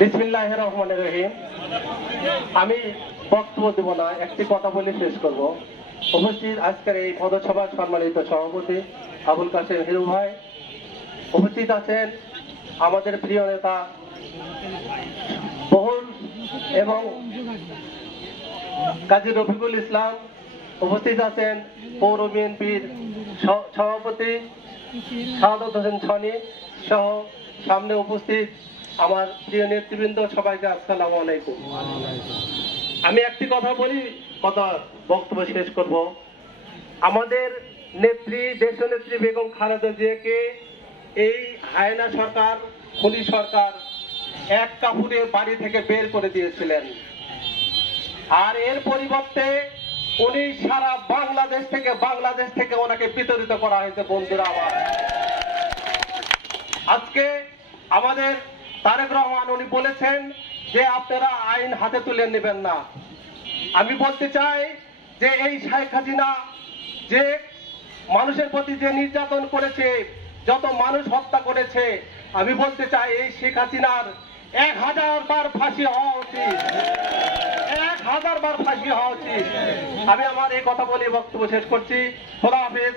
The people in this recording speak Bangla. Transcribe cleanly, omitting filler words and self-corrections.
বিসমিল্লাহির রহমানির রহিম। আমি বক্তব্য দেব না, একটি কথা বলে শেষ করব। উপস্থিত আজকের এই পদসভার সম্মানিত সভাপতি আবুল কাসেম হিরু ভাই, উপস্থিত আছেন আমাদের প্রিয় নেতা বহুল এবং কাজী রফিকুল ইসলাম, উপস্থিত আছেন পৌর বিএনপির সভাপতি শাহাদাত হোসেন ছনি সহ সামনে উপস্থিত আমার প্রিয় নেতৃবৃন্দ, সবাইকে আসসালামু আলাইকুম। আমি একটি কথা বলি, বক্তব্য শেষ করব। আমাদের নেত্রী, দেশনেত্রী বেগম খালেদা জিয়াকে এই হায়না সরকার, খুনি সরকার এক কাপড়ে বাড়ি থেকে বের করে দিয়েছিলেন। আর এর পরিবর্তে উনি সারা বাংলাদেশ থেকে ওনাকে বিতরিত করা হয়েছে। বন্ধুরা আমার, আজকে আমাদের তারেক রহমান উনি বলেছেন যে আপনারা আইন হাতে তুলে নেবেন না। আমি বলতে চাই যে এই শেখ হাসিনা যে মানুষের প্রতি যে নির্যাতন করেছে, যত মানুষ হত্যা করেছে, আমি বলতে চাই এই শেখ হাসিনার 1000 বার ফাঁসি হওয়া উচিত, 1000 বার ফাঁসি হওয়া উচিত। আমি আমার এই কথা বলে বক্তব্য শেষ করছি। খোদা হাফেজ।